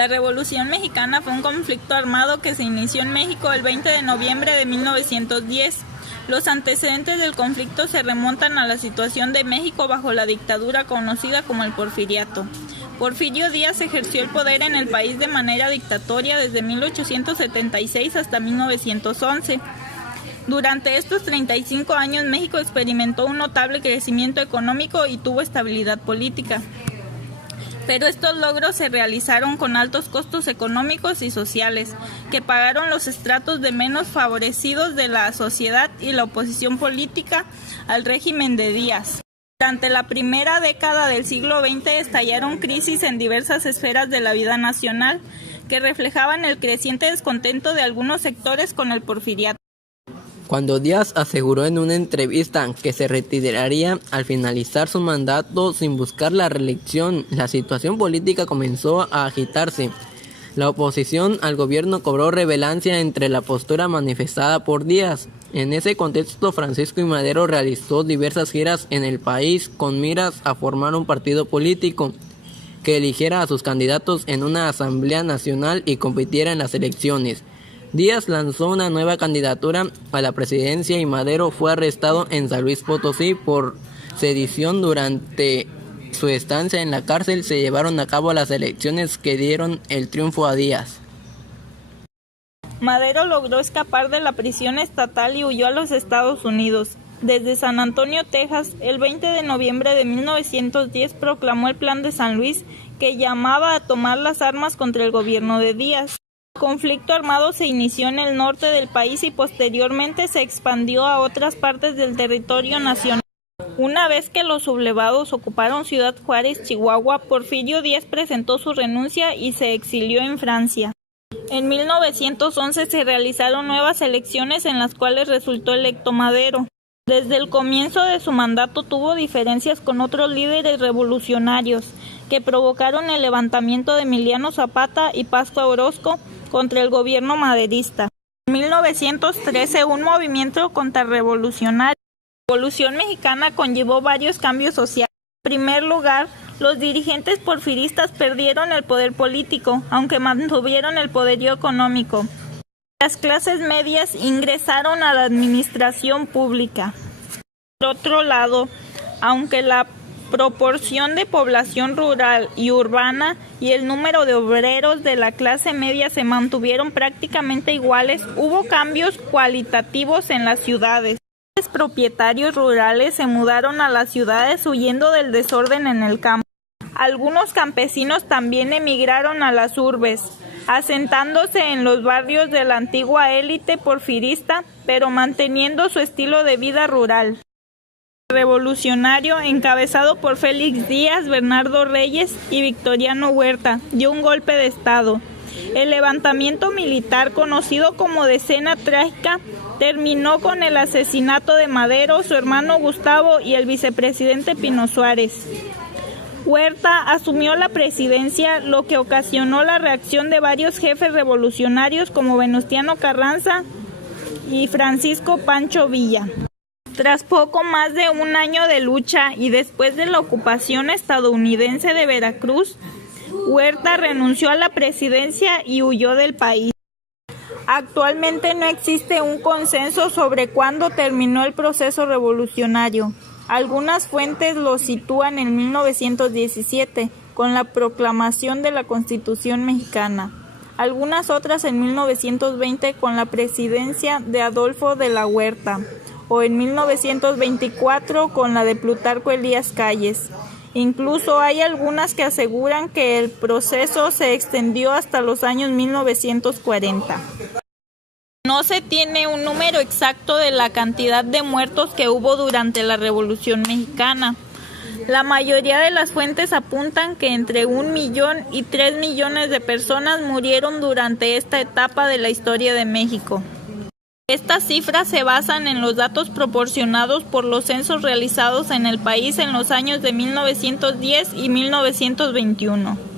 La Revolución Mexicana fue un conflicto armado que se inició en México el 20 de noviembre de 1910. Los antecedentes del conflicto se remontan a la situación de México bajo la dictadura conocida como el Porfiriato. Porfirio Díaz ejerció el poder en el país de manera dictatoria desde 1876 hasta 1911. Durante estos 35 años, México experimentó un notable crecimiento económico y tuvo estabilidad política. Pero estos logros se realizaron con altos costos económicos y sociales, que pagaron los estratos de menos favorecidos de la sociedad y la oposición política al régimen de Díaz. Durante la primera década del siglo XX estallaron crisis en diversas esferas de la vida nacional, que reflejaban el creciente descontento de algunos sectores con el porfiriato. Cuando Díaz aseguró en una entrevista que se retiraría al finalizar su mandato sin buscar la reelección, la situación política comenzó a agitarse. La oposición al gobierno cobró relevancia entre la postura manifestada por Díaz. En ese contexto, Francisco I. Madero realizó diversas giras en el país con miras a formar un partido político que eligiera a sus candidatos en una asamblea nacional y compitiera en las elecciones. Díaz lanzó una nueva candidatura a la presidencia y Madero fue arrestado en San Luis Potosí por sedición. Durante su estancia en la cárcel se llevaron a cabo las elecciones que dieron el triunfo a Díaz. Madero logró escapar de la prisión estatal y huyó a los Estados Unidos. Desde San Antonio, Texas, el 20 de noviembre de 1910 proclamó el Plan de San Luis, que llamaba a tomar las armas contra el gobierno de Díaz. El conflicto armado se inició en el norte del país y posteriormente se expandió a otras partes del territorio nacional. Una vez que los sublevados ocuparon Ciudad Juárez, Chihuahua, Porfirio Díaz presentó su renuncia y se exilió en Francia. En 1911 se realizaron nuevas elecciones en las cuales resultó electo Madero. Desde el comienzo de su mandato tuvo diferencias con otros líderes revolucionarios que provocaron el levantamiento de Emiliano Zapata y Pascua Orozco contra el gobierno maderista. En 1913, un movimiento contrarrevolucionario. La Revolución Mexicana conllevó varios cambios sociales. En primer lugar, los dirigentes porfiristas perdieron el poder político, aunque mantuvieron el poderío económico. Las clases medias ingresaron a la administración pública. Por otro lado, aunque la proporción de población rural y urbana y el número de obreros de la clase media se mantuvieron prácticamente iguales, hubo cambios cualitativos en las ciudades. Los propietarios rurales se mudaron a las ciudades huyendo del desorden en el campo. Algunos campesinos también emigraron a las urbes, asentándose en los barrios de la antigua élite porfirista, pero manteniendo su estilo de vida rural. Revolucionario, encabezado por Félix Díaz, Bernardo Reyes y Victoriano Huerta, dio un golpe de estado. El levantamiento militar, conocido como Decena Trágica, terminó con el asesinato de Madero, su hermano Gustavo y el vicepresidente Pino Suárez. Huerta asumió la presidencia, lo que ocasionó la reacción de varios jefes revolucionarios como Venustiano Carranza y Francisco Pancho Villa. Tras poco más de un año de lucha y después de la ocupación estadounidense de Veracruz, Huerta renunció a la presidencia y huyó del país. Actualmente no existe un consenso sobre cuándo terminó el proceso revolucionario. Algunas fuentes lo sitúan en 1917, con la proclamación de la Constitución mexicana. Algunas otras en 1920, con la presidencia de Adolfo de la Huerta, o en 1924 con la de Plutarco Elías Calles. Incluso hay algunas que aseguran que el proceso se extendió hasta los años 1940. No se tiene un número exacto de la cantidad de muertos que hubo durante la Revolución Mexicana. La mayoría de las fuentes apuntan que entre 1 millón y 3 millones de personas murieron durante esta etapa de la historia de México. Estas cifras se basan en los datos proporcionados por los censos realizados en el país en los años de 1910 y 1921.